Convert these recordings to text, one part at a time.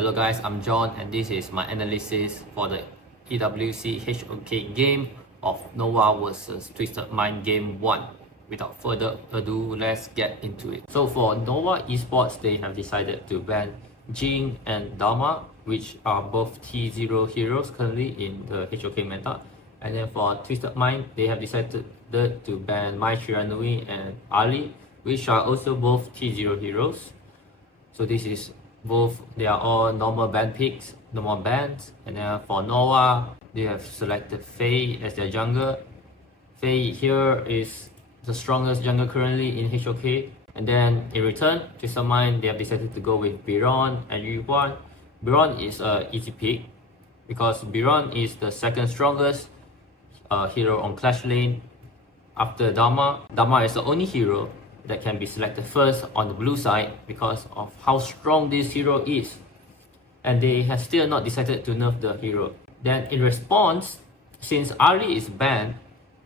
Hello guys, I'm John and this is my analysis for the EWC HOK game of Nova vs Twisted Mind Game 1. Without further ado, let's get into it. So for Nova Esports, they have decided to ban Jing and Dharma, which are both T0 heroes currently in the HOK meta. And then for Twisted Mind, they have decided to ban Mai Shiranui and Ali, which are also both T0 heroes. So this is they are all normal ban picks, normal bans. And then for Nova, they have selected Faye as their jungler. Faye here is the strongest jungler currently in HOK. And then in return, Twisted Mind, they have decided to go with Biron and Yuhuan. Biron is an easy pick because Biron is the second strongest hero on Clash lane after Dharma. Dharma is the only hero that can be selected first on the blue side because of how strong this hero is, and they have still not decided to nerf the hero. Then in response, since Ali is banned,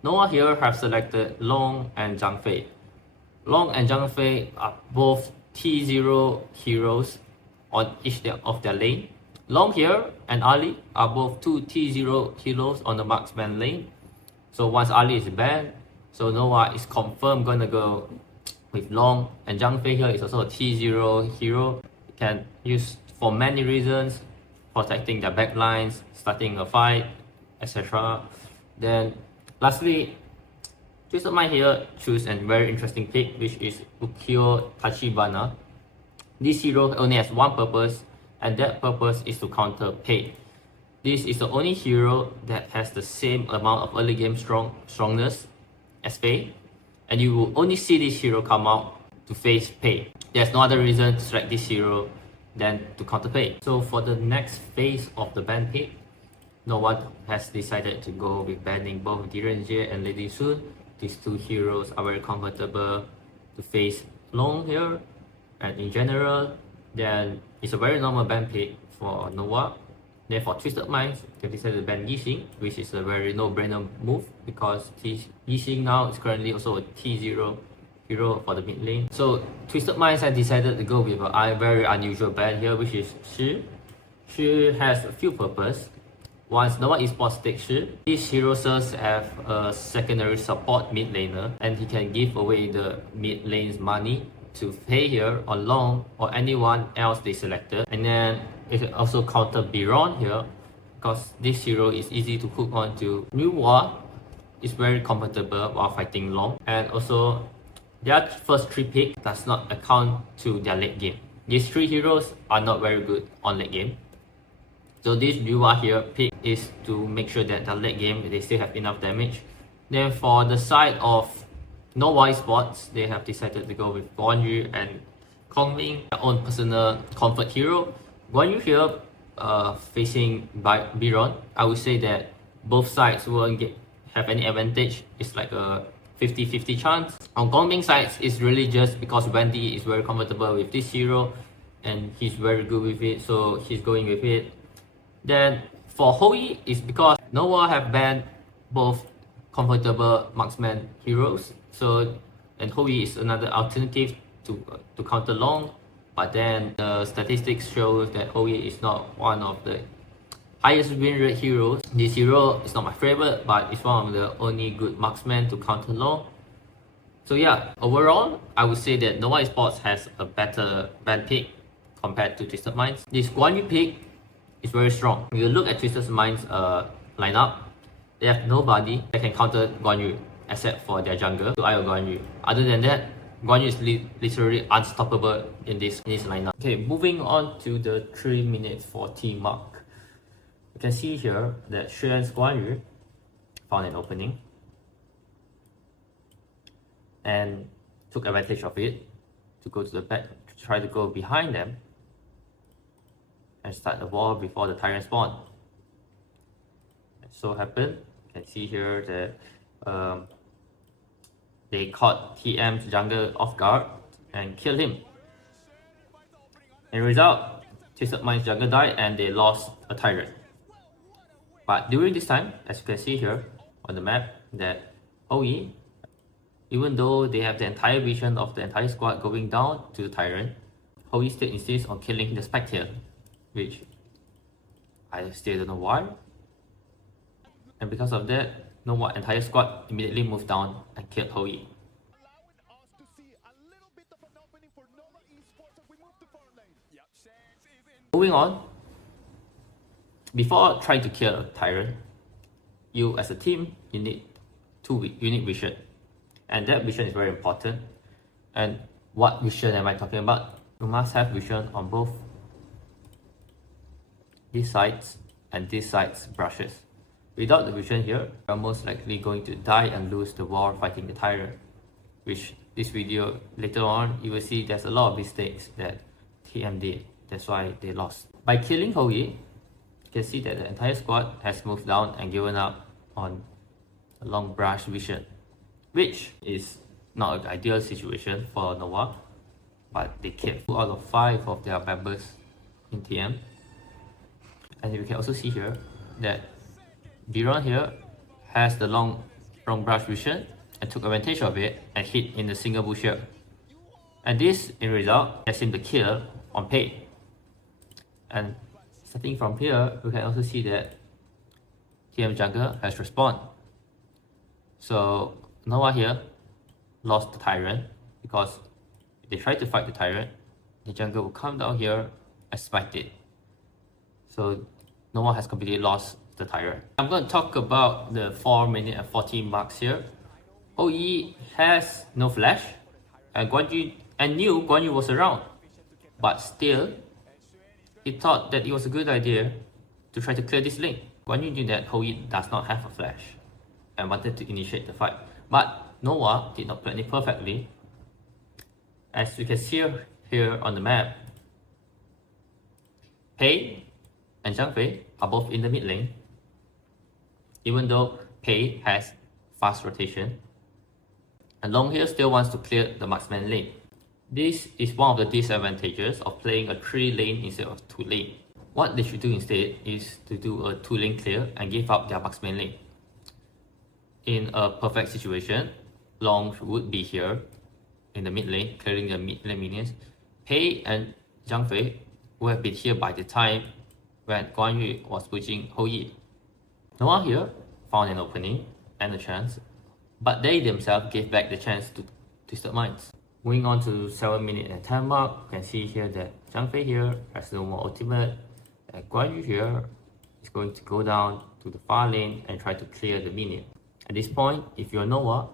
Noah here have selected Long and Zhang Fei. Long and Zhang Fei are both T0 heroes on each of their lane. Long here and Ali are both two T0 heroes on the marksman lane. So once Ali is banned, so Noah is confirmed gonna go with Long, and Zhang Fei here is also a T0 hero. You can use for many reasons, protecting their backlines, starting a fight, etc. Then lastly, Twisted Mind here choose a very interesting pick, which is Ukyo Tachibana. This hero only has one purpose, and that purpose is to counter Pei. This is the only hero that has the same amount of early game strongness as Pei, and you will only see this hero come out to face Pei. There's no other reason to select this hero than to counter Pei. So for the next phase of the ban pick, no one has decided to go with banning both Direnjie and Lady Sun. These two heroes are very comfortable to face Long here, and in general, then it's a very normal ban pick for Nova. Then for Twisted Minds, they decided to ban Yixing, which is a very no-brainer move because Yixing now is currently also a T0 hero for the mid lane. So Twisted Minds have decided to go with a very unusual ban here, which is Shi. Shi has a few purposes. Once Nova Esports takes Shi, this hero serves as a secondary support mid laner, and he can give away the mid lane's money to Pei here or Long or anyone else they selected. And then it can also counter Biron here because this hero is easy to hook on to. Nuwa is very comfortable while fighting Long, and also their first three pick does not account to their late game. These three heroes are not very good on late game. So this Nuwa here pick is to make sure that the late game they still have enough damage. Then for the side of Nova Esports, they have decided to go with Guan Yu and Kong Ling, their own personal comfort hero. Guan Yu here facing by Biron, I would say that both sides won't have any advantage. It's like a 50-50 chance. On Kong Ling's side, it's really just because Wendy is very comfortable with this hero and he's very good with it, so he's going with it. Then for HOK, it's because Nova have banned both comfortable marksman heroes. So, and HOK is another alternative to counter Long, but then the statistics show that HOK is not one of the highest win rate heroes. This hero is not my favorite, but it's one of the only good marksmen to counter Long. So yeah, overall, I would say that Nova Esports has a better ban pick compared to Twisted Minds. This Guan Yu pick is very strong. If you look at Twisted Minds lineup, they have nobody that can counter Guan Yu except for their jungler, Io Guan Yu. Other than that, Guan Yu is literally unstoppable in this lineup. Okay, moving on to the 3 minutes 40 mark. You can see here that Xuan's Guan Yu found an opening and took advantage of it to go to the back, to try to go behind them and start the wall before the Tyrant spawn. It so happened, you can see here that they caught TM's jungle off guard and killed him. In result, Twisted Mind's jungle died and they lost a Tyrant. But during this time, as you can see here on the map, that HOK, even though they have the entire vision of the entire squad going down to the Tyrant, HOK still insists on killing the Spectre. which I still don't know why. And because of that, Nova entire squad immediately moved down and killed HOK. Moving on, before trying to kill Tyrant, you as a team, you need vision, and that vision is very important. And what vision am I talking about? You must have vision on both these sides and these sides brushes. Without the vision here, you are most likely going to die and lose the war fighting the Tyrant, which this video later on you will see there's a lot of mistakes that TM did. That's why they lost. By killing HOK, you can see that the entire squad has moved down and given up on a long brush vision, which is not an ideal situation for Nova, but they killed 2 out of 5 of their members in TM. And you can also see here that Biron here has the long brush vision and took advantage of it and hit in the single bush here. And this, in result, gets him the kill on Pei. And starting from here, you can also see that TM jungle has respawned. So Nova here lost the Tyrant because if they try to fight the Tyrant, the jungle will come down here and smite it. So Nova has completely lost the Tyrant. I'm going to talk about the 4 minute and 14 marks here. OE has no flash, and knew Guan Yu was around, but still he thought that it was a good idea to try to clear this lane. Guan Yu knew that HOK does not have a flash and wanted to initiate the fight, but Nova did not plan it perfectly. As you can see here on the map, Pei and Zhang Fei are both in the mid lane, even though Pei has fast rotation, and Long here still wants to clear the marksman lane. This is one of the disadvantages of playing a 3 lane instead of 2 lane. What they should do instead is to do a 2 lane clear and give up their marksman lane. In a perfect situation, Long would be here in the mid lane, clearing the mid lane minions. Pei and Zhang Fei would have been here by the time when Guan Yu was pushing HOK. Nova here found an opening and a chance, but they themselves gave back the chance to Twisted Minds. Moving on to 7 minute and 10 mark, you can see here that Zhang Fei here has no more ultimate, and Guan Yu here is going to go down to the far lane and try to clear the minion. At this point, if you're Nova,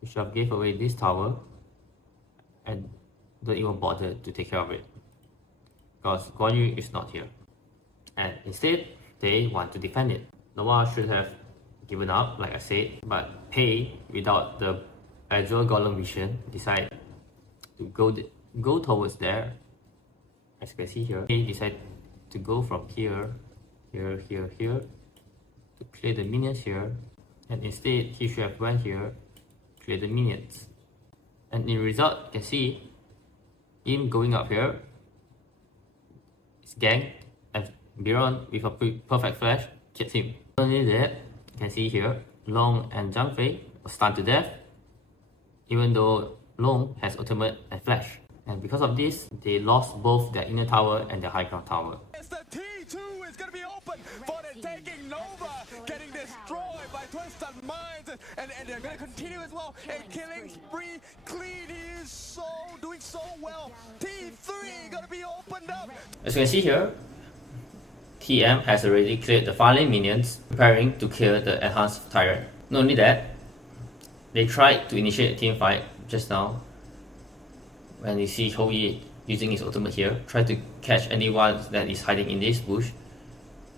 you should have gave away this tower and don't even bother to take care of it, because Guan Yu is not here, and instead they want to defend it. Nova should have given up, like I said, but Pei, without the Azure Golem vision, decided to go towards there. As you can see here, Pei decided to go from here to clear the minions here, and instead he should have went here, clear the minions. And in result, you can see him going up here, it's ganked, and Biron with a perfect flash kills him. Not only that, you can see here, Long and Zhang Fei were stunned to death, even though Long has ultimate and flash. And because of this, they lost both their inner tower and their high ground tower. The T2 is going to be open for the taking Nova, getting destroyed by Twisted Minds, and they're going to continue as well. A killing spree, clean, he is doing so well. T3 going to be opened up. As you can see here, TM has already cleared the far lane minions, preparing to kill the enhanced Tyrant. Not only that, they tried to initiate a team fight just now. When you see HOK using his ultimate here, try to catch anyone that is hiding in this bush.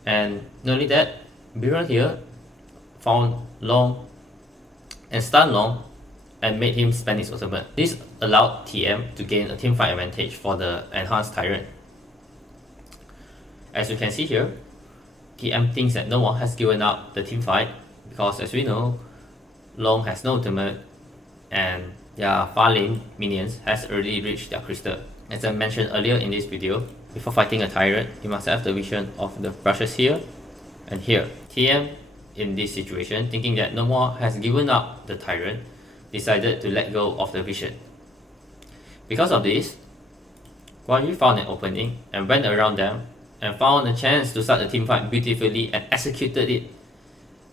And not only that, Biron here found Long and stunned Long and made him spend his ultimate. This allowed TM to gain a teamfight advantage for the enhanced Tyrant. As you can see here, TM thinks that no one has given up the teamfight because, as we know, Long has no ultimate and their far lane minions has already reached their crystal. As I mentioned earlier in this video, before fighting a Tyrant, you must have the vision of the brushes here and here. TM, in this situation, thinking that no more has given up the Tyrant, decided to let go of the vision. Because of this, Guan Yu found an opening and went around them and found a chance to start the team fight beautifully and executed it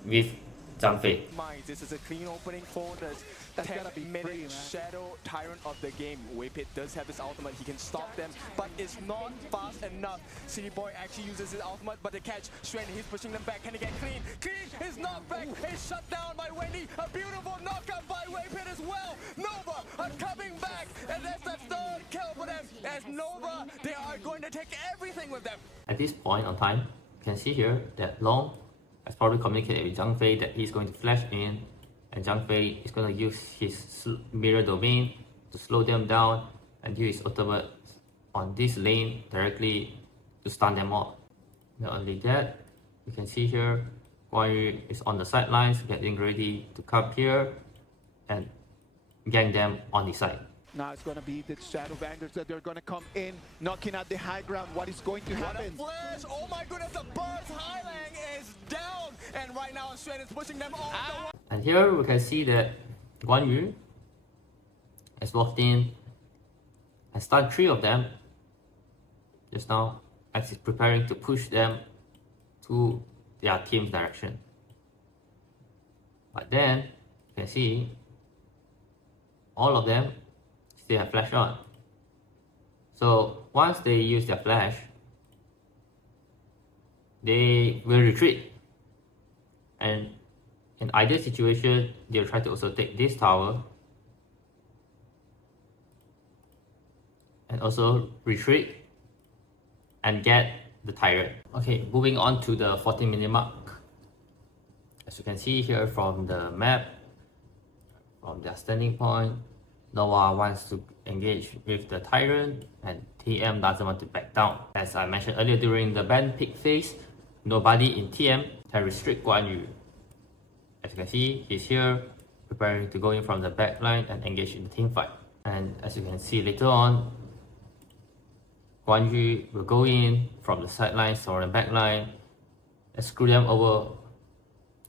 with Zhang Fei. This is a clean opening for the 10-minute shadow Tyrant of the game. Whippet does have his ultimate, he can stop them, but it's not fast enough. City Boy actually uses his ultimate, but the catch, Xuan, he's pushing them back. Can he get clean? Clean is knocked back, it's shut down by Wendy. A beautiful knockout by Whippet as well. Nova are coming back, and that's the third kill for them. As Nova, they are going to take everything with them. At this point on time, you can see here that Long has probably communicated with Zhang Fei that he's going to flash in, and Zhang Fei is going to use his mirror domain to slow them down and use his ultimate on this lane directly to stun them off. Not only that, you can see here Guan Yu is on the sidelines getting ready to come here and gang them on his side. Now it's going to be the Shadow Vanguards that they're going to come in, knocking at the high ground. What is going to happen? What a flash! Oh my goodness, the burst Highlang is down! And right now Xuan is pushing them off the... And here we can see that Guan Yu has walked in and stunned 3 of them just now as he's preparing to push them to their team's direction. But then you can see all of them still have flash on. So once they use their flash, they will retreat. And in ideal situation, they'll try to also take this tower and also retreat and get the Tyrant. Okay, moving on to the 14-minute mark. As you can see here from the map, from their standing point, Noah wants to engage with the Tyrant and TM doesn't want to back down. As I mentioned earlier during the ban pick phase, nobody in TM can restrict Guan Yu. As you can see, he's here preparing to go in from the back line and engage in the team fight. And as you can see later on, Guan Yu will go in from the sidelines or the back line and screw them over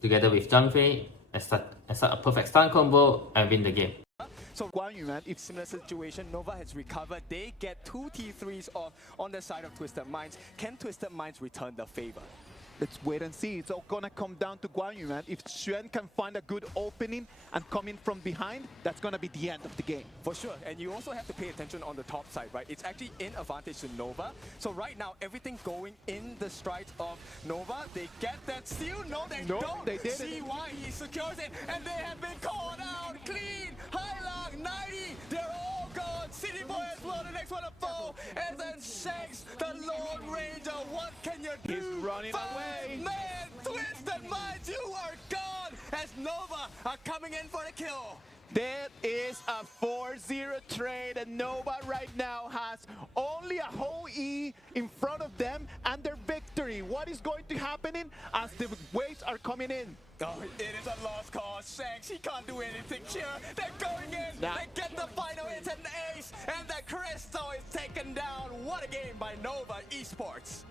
together with Zhang Fei and start a perfect stun combo and win the game. So Guan Yu, man, it's similar situation. Nova has recovered. They get 2 T3s off on the side of Twisted Minds. Can Twisted Minds return the favor? Let's wait and see. It's all going to come down to Guan Yu, man. If Xuan can find a good opening and come in from behind, that's going to be the end of the game. For sure. And you also have to pay attention on the top side, right? It's actually in advantage to Nova. So right now, everything going in the strides of Nova. They get that steal. No, they don't. They didn't. See why he secures it. And they have been called out. Clean. Highlang, 90. They're all gone. City Boy as well. The next one to fall. And then Shanks, the Lord Ranger. What can you do? He's running away. Man, Twisted Minds, you are gone. As Nova are coming in for the kill. That is a 4-0 trade, and Nova right now has only a whole E in front of them and their victory. What is going to happen as the waves are coming in? Oh, it is a lost cause. Shanks, he can't do anything here. They're going in. Nah. They get the final. It's an ace. And the Crystal is taken down. What a game by Nova Esports.